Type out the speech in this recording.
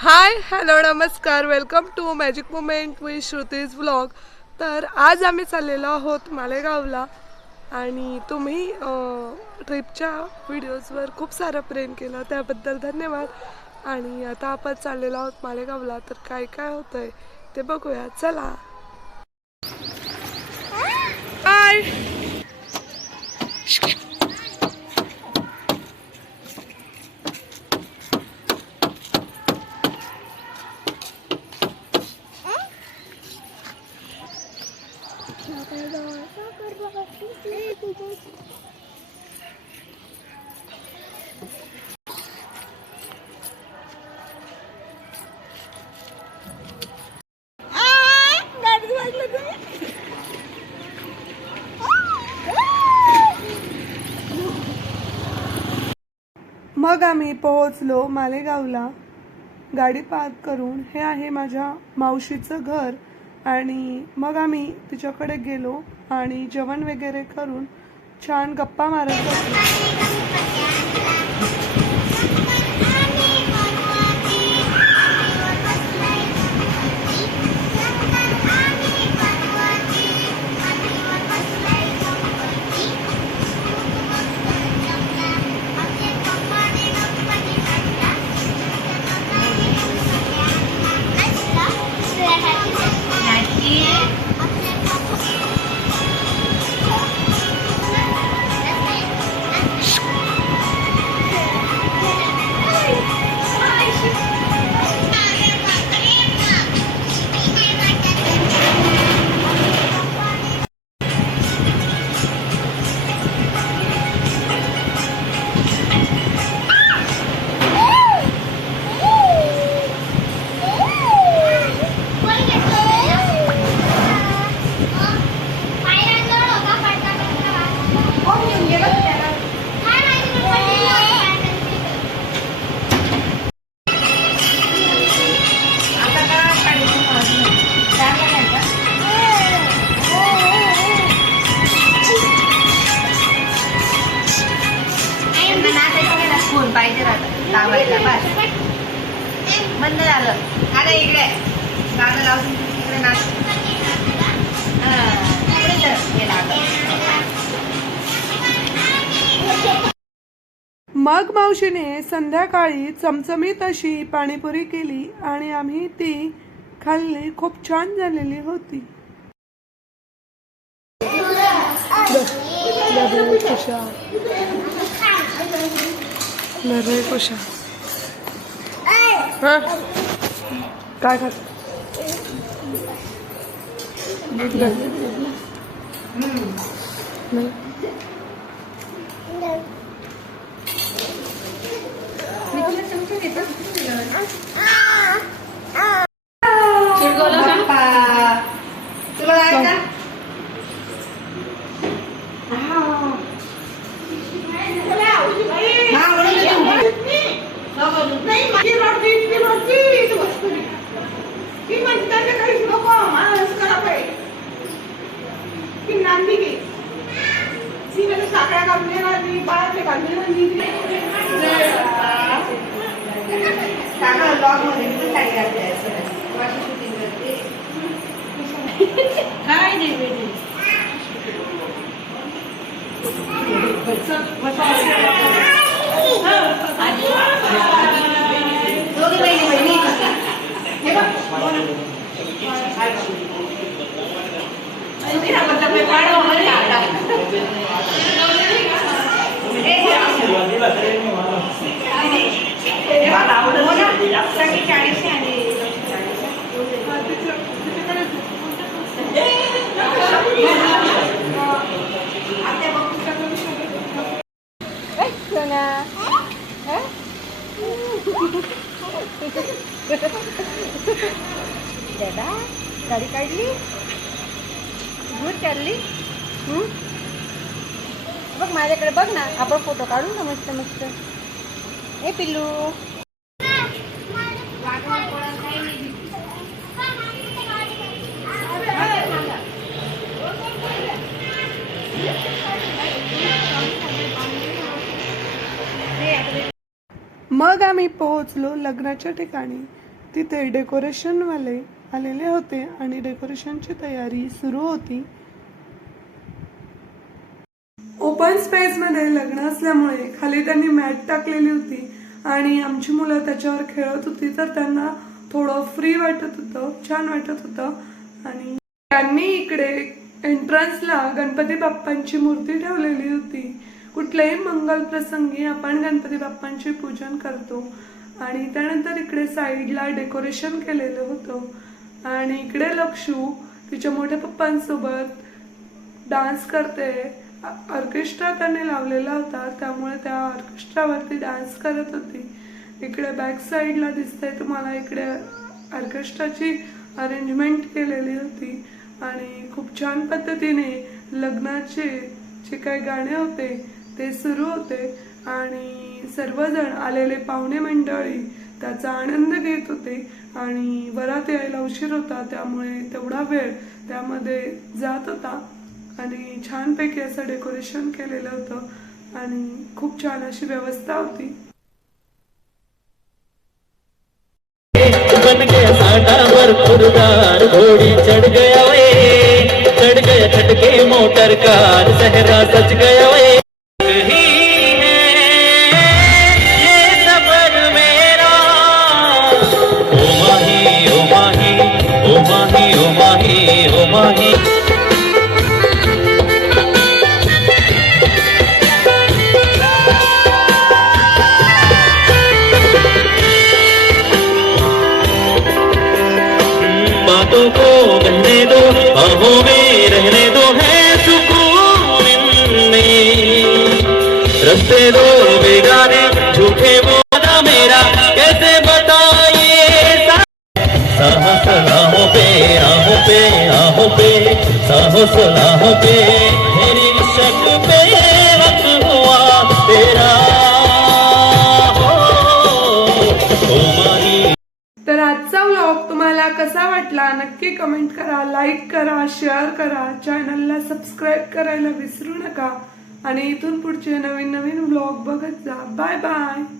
हाय hello नमस्कार. Welcome to magic moment with Shruti's vlog तर आज आम्ही चाललेलो आहोत मालेगावला आणि तुम्ही ट्रिपच्या व्हिडिओजवर खूप सारं प्रेम केलं त्याबद्दल धन्यवाद. आणि आता आपण चाललेलो आहोत मालेगावला. तर काय काय होतंय ते बघूया. चला. हाय मग आम्ही पोहोचलो मालेगावला. गाडी पार्क करून हे आहे माझ्या मावशीचं घर. आणि मग आम्ही तिच्याकडे गेलो आणि जेवण वगैरे करून छान गप्पा मारत होतो लावायला बस. बंद झालं. आता इकडे. गाणं लावून इकडे नाच. मग मावशीने संध्याकाळी चमचमीत अशी पाणीपुरी केली आणि आम्ही ती खाल्ली. खूप छान झालेली होती. कुशा नरे कुशा हा? काय खात नाही बाप्पा. तुला काय का? हा, म्हणून तू. सांगा लॉगमध्ये मी काय करते माझी शूटिंग करते काय नाही दोघी बहिणी बहिणी हे बघ सुधीर आपण तर पाडवा मध्ये आला. हे बघ, हो ना? सगळी चाळीसशे आणि आपल्या दादा गाडी काढली? दूर चालली? बघ माझ्याकडे बघ ना आपण फोटो काढू ना मस्त मस्त. ए पिल्लू. मग आम्ही पोहोचलो लग्नाच्या ठिकाणी. तिथे डेकोरेशनवाले आलेले होते आणि डेकोरेशनची तयारी सुरू होती. ओपन स्पेसमध्ये लग्न असल्यामुळे खाली त्यांनी मॅट टाकलेली होती आणि आमची मुलं त्याच्यावर खेळत होती तर त्यांना थोडं फ्री वाटत होतं छान वाटत होतं. आणि त्यांनी इकडे एंट्रन्सला गणपती बाप्पांची मूर्ती ठेवलेली होती. कुठल्याही मंगल प्रसंगी आपण गणपती बाप्पांचे पूजन करतो. आणि त्यानंतर इकडे साईडला डेकोरेशन केलेलं होतं. आणि इकडे लक्षू तिच्या मोठ्या पप्पांसोबत डान्स करते. ऑर्केस्ट्रा त्याने लावलेला होता त्यामुळे त्या ऑर्केस्ट्रावरती डान्स करत होती. इकडे बॅक साईडला दिसतंय तुम्हाला इकडे ऑर्केस्ट्राची अरेंजमेंट केलेली होती. आणि खूप छान पद्धतीने लग्नाचे जे काही गाणे होते ते सुरू होते आणि सर्वजण आलेले पाहुणे मंडळी त्याचा आनंद घेत होते आणि वरात यायला उशीर होता त्यामुळे तेवढा वेळ त्यामध्ये जात होता आणि छानपैकी असं डेकोरेशन केलेलं होतं आणि खूप छान अशी व्यवस्था होती. घोड़ी चढ़ गया वे चढ़ गया मोटर कार सहरा सच गया वे माही बातों को बनने दो आहों में रहने दो है सुकून इनमें। रस्ते दो राहों पे पे साहस पे मेरी शक पे वक्त हुआ तेरा। तर आजचा व्लॉग तुम्हाला कसा वाटला नक्की कमेंट करा लाईक करा शेअर करा चॅनलला सबस्क्राईब करायला विसरू नका. आणि इथून पुढचे नवीन नवीन व्लॉग बघत जा. Bye bye